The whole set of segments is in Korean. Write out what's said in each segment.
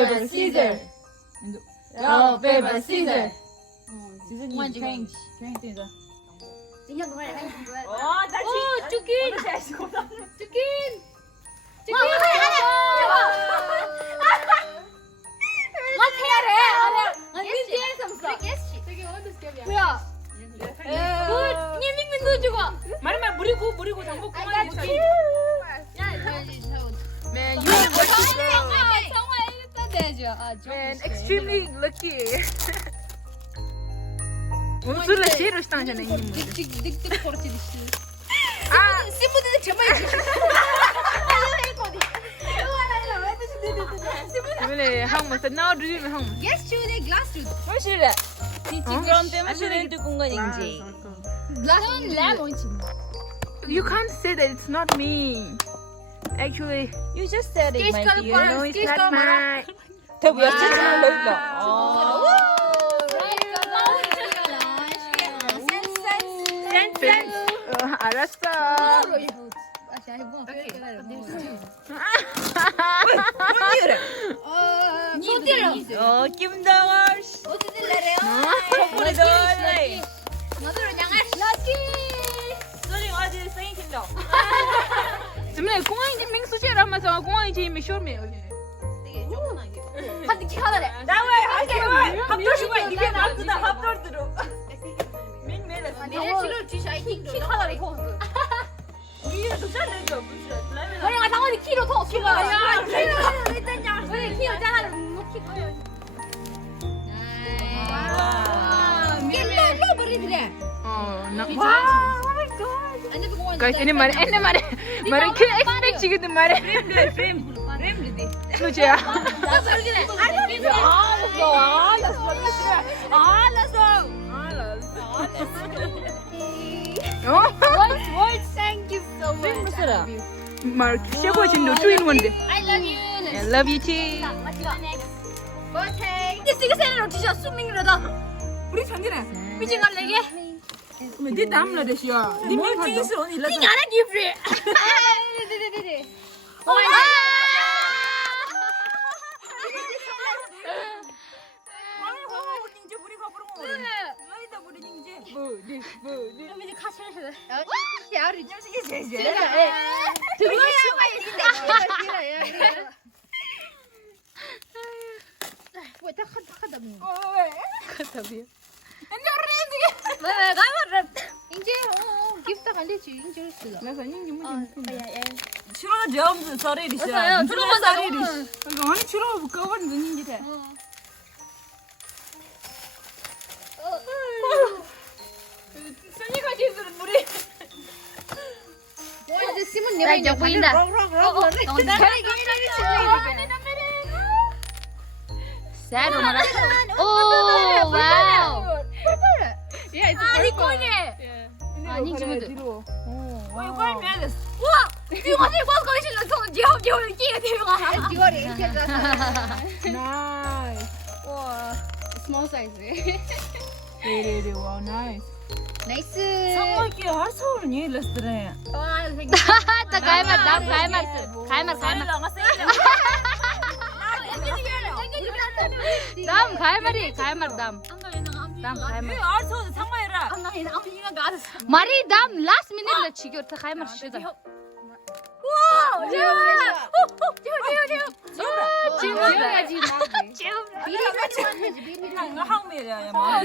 paper, scissors. Rock, paper, scissors. 무리고 장복 그만. Man, you are lucky girl. Man, Man, extremely lucky. 오늘 술을 제일 싫어하잖아, 이님. 이번에 한국 나 드리면 한국. Maşure. Grande maşure du kunganinji. You can't say that it's not me. Actually, You just said it, my dear. no, it's not mine. Tabii yaşadığını öyle. 알았어. Kimdağır. Bunu da öyle. Sorry, hadi sayın kimdağ. 지금 공항이 맹수제를 하면서 공항이 제일 쇼메요. 나와요. 합돌 이게 나쁘다. 합돌 들어. 민매는. 위에 더 잘내줘. Guys, ini 말해 그 expect 지금 말해. 수지야. 말 최고 진도 주인 뭔데? I love you. I love you too. 우리 찬디네. 미팅 갈래게? 네 다음날 되시야. 네 멀티에서 언니 일러서. 주로가 점수 서리리시. 주로가 서리리시. 아니 주로 그거는 눈인지 돼. 순이가 지수는 물이. Sad one. Oh wow. 야, 이거네. 아니 지금 뒤로. 빨리 매스. 나이스. Small size. 네네네 와 나이스. Nice. 상관기 할 서울은 얘 레스트래. 다 갈말. 다음 갈말이 다음. 할 서울 상관이라. 말이 다음 last minute 나 지겨 다 갈말 시다. 지워야지. 이거 항매야 마.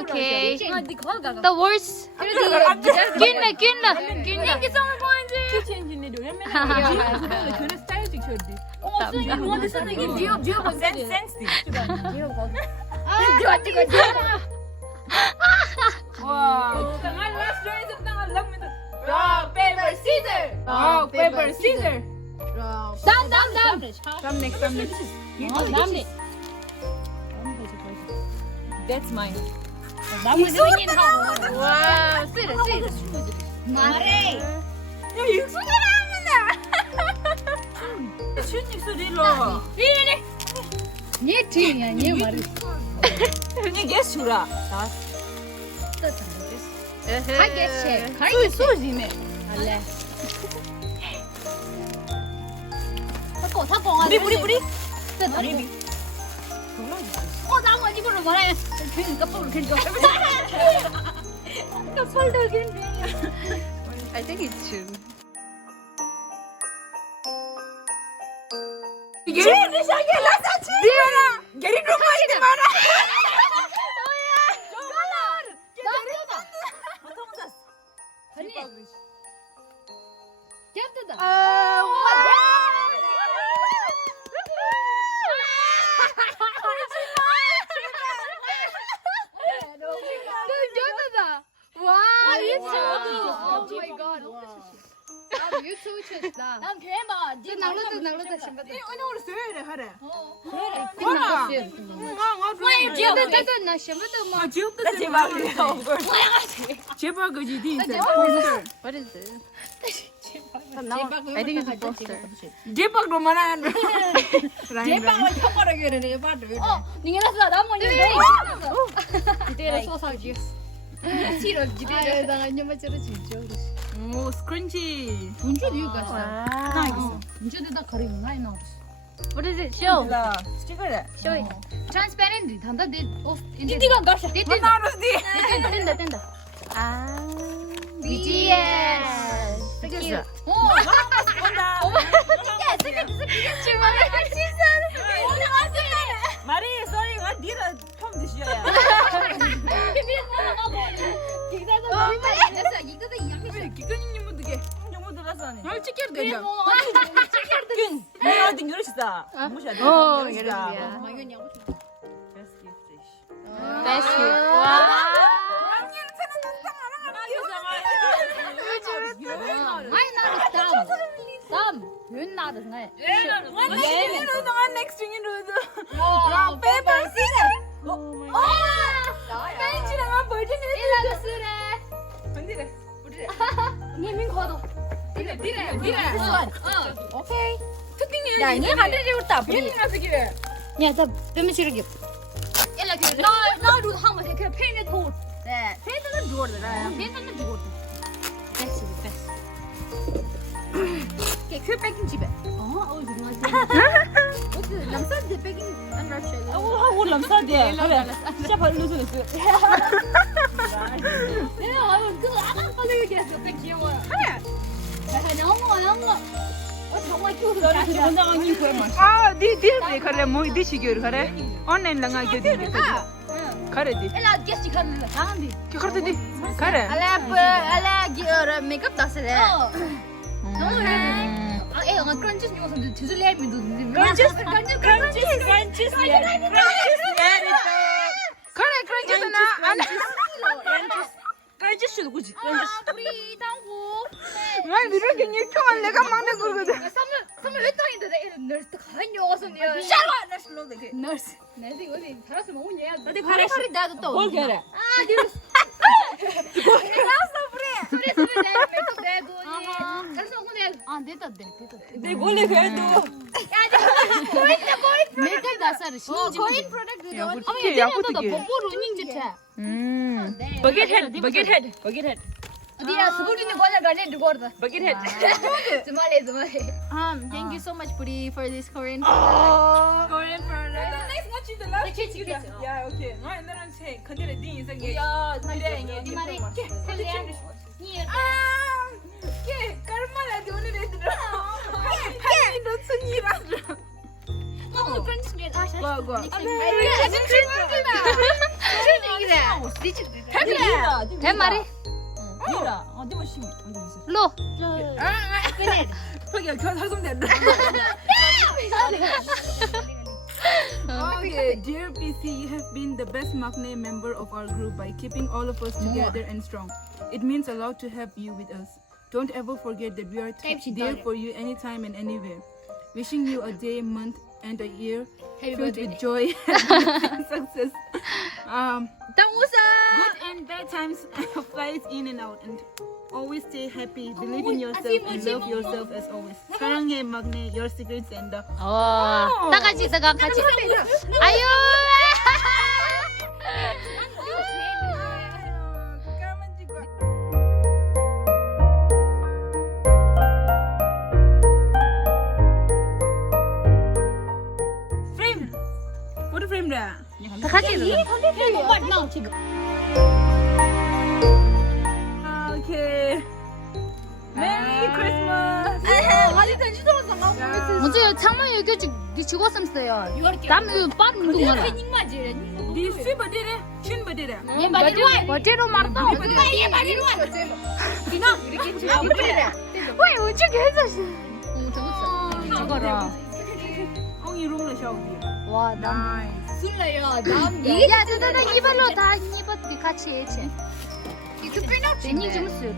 Okay. The worst. 균나. 교내 스타일 찍혀야지. 센스. 와. 당할 last round 당할 럭미도. Rock, paper, scissors. Rock, paper, scissors. Come next. That's mine. 와, 쓰레. 야, 육수잖아. 춘직 소리로. 얘 뒤야, 얘 말이. 이게 개수라. 가게 소지네. 알래. 뿌리. 나무 이거로 말해. 괜히 깜빡을 괜히 깜빡을 괜히. I think it's true. 난 대박. 네 나로다 신발. 오늘 수요일에 하래. 끝났어. 제발 그지 딘세. What is this? I think it's a poster. 제발 로마나. 제빵을 켜버려 그러네. 봐도. ninguém 나무 이대로 소사지. 싫어 지대로 당하냐 맞잖아 진짜. 오 스크런치. 문제 이유가 있어. 나 있어. 문제다 가리는 나이 나왔어. What is it? Show. 스티커래. Show it. Transparent. 단다 데. 인디가 가셔. 된다. 아. BTS. 생겼어. 오. 온다. 마리 소리가 니가 처음 드셔야. 기근님 어떻게? 너무 들어서 안 해. 날 찍혀야 된다. 내가 어디 그러시다. 무시하지. That's cute. 와. 많이 나왔어. 쌈. 웬 나왔어. 오케이. 야, ini ada di utap. Ya, dah demi sirgip. Ela ke na du hang ma ke pain ne thod. Ne, pain ne jod de. Pain ne jod de. Best is best. Ke ke packing jibe. Oh, du ma. What the lamsa de packing unwrapped. 오 람사데. 그래. 진짜 바로 누수했어. 야, 그 아까 빨리 얘기했어. 되 귀여워. 그래. 너무. 정말 귀여워. 원장님 그러면. 아, 디 그래 뭐 디시겨 그래. 온라인 랑아 겨디. 그래 디. Ela guess you can hang di. 그래 디. 그래. Ala gear makeup dasle. 아, crunches juga sambil tujuh lihat itu. Crunches. 그래 크런치스나 크런치스 누구지? 우리 당구. 날 이렇게 일평을 내가 막는 거거든. 선물 왜 땅인데 내 너스 가인 영어서 니. 샤워 너스로 되게. 너스. 내가 어디 살아서 먹은 얘야. 근데 가래 나도 또. 뭘 그래? 아, 디로. 소리 내 메이크업 대고. 그래서 오늘 됐다. 내 원래 그래도 메이크업 다사를 신지. 거인 프로덕트. 야구티게. 뽀뽀로 닝지차. 버킷헤드. 어디야 스포츠는 뭐냐 가네 누구르다. 버킷헤드. 주말에. Thank you so much, Puri, for this Korean Korean product. Next watch is the last. Yeah, okay. 너 옛날에 새 근데 네 인생에. 야, 이 말이 게 깔만하게 오늘 애들아. 팬이 너 순이라서. 어, 프렌치는 아샤. 와. 내 말이. 니라. 어디 뭐 심이. 어디 있어? 로. 저기 결혼 된다. Okay, dear PC, you have been the best maknae member of our group by keeping all of us together and strong. It means a lot to have you with us. Don't ever forget that we are there for you anytime and anywhere. Wishing you a day, month, and a year filled with joy and success. Good and bad times flies in and out, and always stay happy, believe in yourself, and love yourself as always. 사랑해 막내, your secrets and the. 같이. 아유. 같이 이 컨텐츠 정말 나 지금. Okay. Merry Christmas. 먼저 창문 여기 네 죽었음어요. 다음 빠른 운동하라. Di si badire, chin badire. 얘 말이야. 어제로 말다. 얘 말이야. 왜 어떻게 했었어? 저거라. Only room na siya. 와, 남. Nice. 이게 야저다 이발로 다 이발 같이 해체. 이거 빼놓지. 괜히 좀 쓰.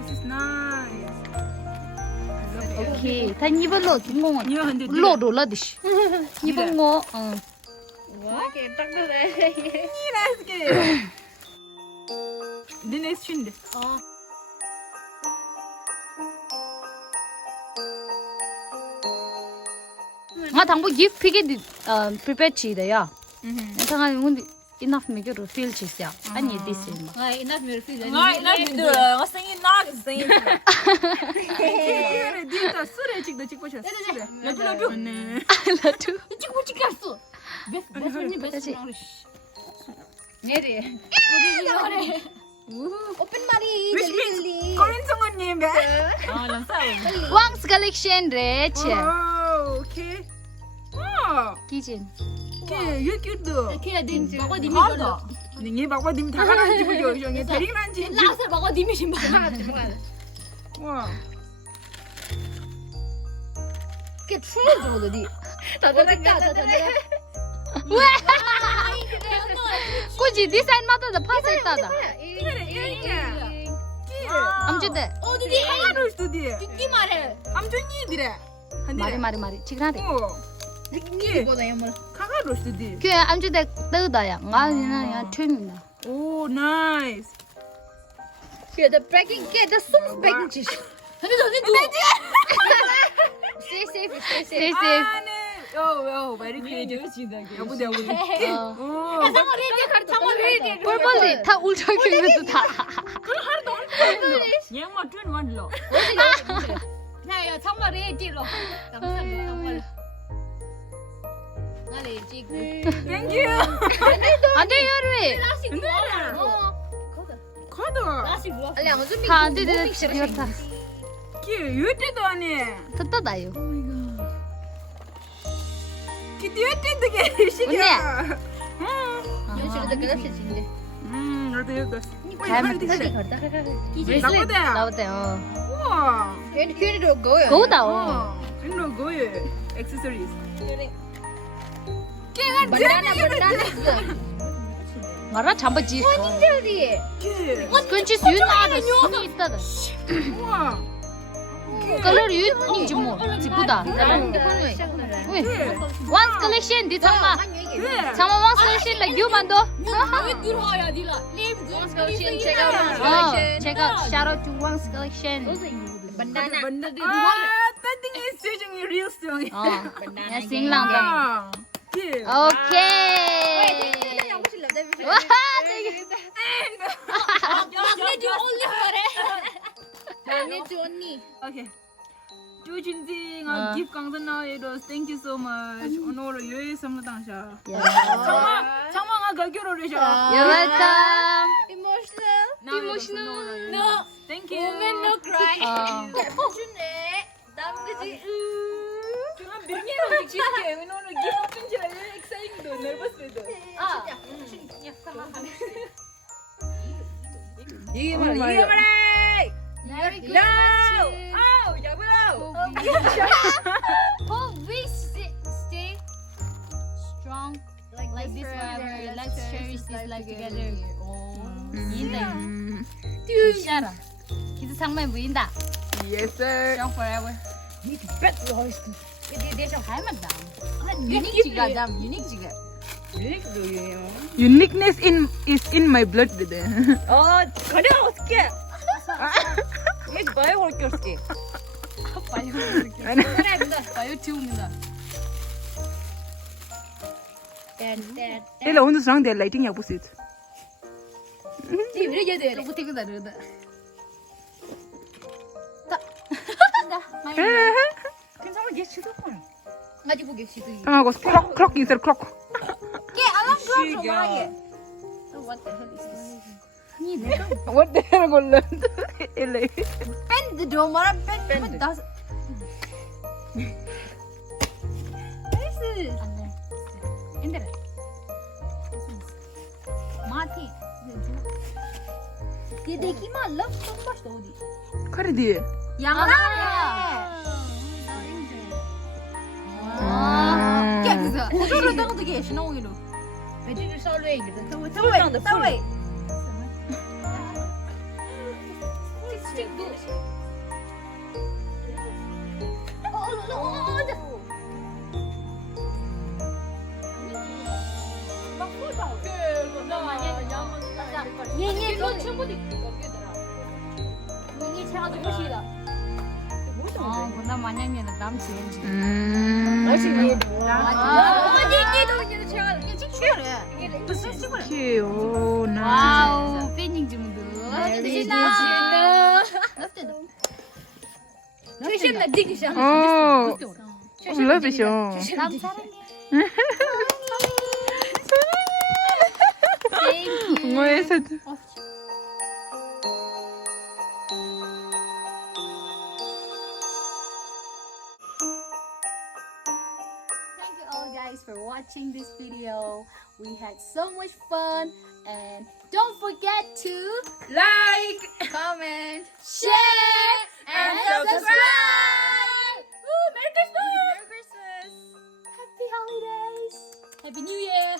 This is nice. I love it. 오케이. 다 이발로 중공은. 이거 근데 로라듯이. 이번 거. 어. Let's get it. The next chin. 아, 당부 gift 피게 prepare 치대요. 당한 근데 enough make you feel 치세요. 아니 this is. Ngay, na video nga singin na, singin. Kaya dito 술에 찍다 찍고 싶어. 러뷰. 네. 라투. 찍고 찍혔어. 다시. 내리. Which means Korean 성우님. 아, lamsa. 왕스 collection 레치. Oh, okay. Oh, 기진. okay, you cute though. Kaya din bako di mi 맞아. Ningi bakwa dim 다가난 집을 여기 대리만 집. Lasa bako di mi simba. 와. Ke true 저거 디. 꾸지 디자인 마다 파스했다다. 암주대. 어디디? 하나로 스튜디. 디 말해. 암존이 디래. 말이 지그나리. 이거다 야 뭐. 카가로 스튜디. 그 암주대 떠다야. 나야 튀민다. Oh, nice. Ke the packing ke the sum packing 치. 근데 너 Stay safe, stay safe. 세세. Oh, very creative. 여보대. 오. 상어 레디 카드 상어 레디. 뻘뻘리 다 울적이면서 다. Yang ma twin one lo. 야야 상어 레디로. 감사합니다. 정말. 나래 찍. Thank you. 안돼 여르. 카드. 다안돼 이렇다. 키 유티도 아니. 뜯다다요. 키 유티도 게 시기야. 나도 이거. 나보다. 우와. 고다. 이거 고유. 액세서리즈. 말아 잠바지. 키. 근치 수윤나도 순이 있다다. 우와. 컬러 유인지 뭐 지구다. 왜? 원스 컬렉션 디상마. 상마 원스 컬렉션 like 유만도. 들어와야 니라. 원스 컬렉션 제가 shout out to once collection. That is searching your real song. 야 싱랑다. 아. 키. 오케이. 와, 되게. 레디 올리 하래. 레디 언니. Okay. 조진징 gift 강선 나이로 thank you so much. 오늘 여행 선물 당샤. 장망아 가교로래셔. You're welcome. Emotional. No. Thank you. Women no cry. 주네. 남그지. 그럼 빙의로 지게 오늘 gift 준지라 exciting nervous 아. 이게 말이야. Merry No. Christmas. Oh, 야구로. Hope we stay strong like this forever. Let's cherish this life together. 인다. 샤라. 기스 상만 보인다. Yes sir. Strong forever. Uniqueness is in my blood. 가려 어떻게? 얘 봐요 그렇게 어떻게? 바이오 튜브입니다. Ela onde song der lighting ya pusit. 부티그 다르다. 괜찮아 얘 치도군. 가지고 계시더니. Tama ko clock insert clock. Ke ala She girl. What the hell is this? What the hell will learn? Ele. Pen dong, marah pen das. What is this? Enter. Mati. ये देखी माँ love song बस हो दी कर दिए यहाँ क्या किसा जो लो तंग तो क्या है ना वो लो मैं तो जो साल वेग तवे stick do 얘 전부 얘 제가 너무 싫어. 나 만약에 남친. 얘기도 제가 이게 찍히래. 무슨 식으로? Cute. 와우, 팬닝 중도. 진짜. 최신나 디기샤. Oh, love it, yo. 남 사랑해. 뭐에 서 Thank you all guys for watching this video. We had so much fun and don't forget to Like. comment, share and subscribe. Ooh, Merry Christmas! Merry Christmas! Happy holidays! Happy New Year!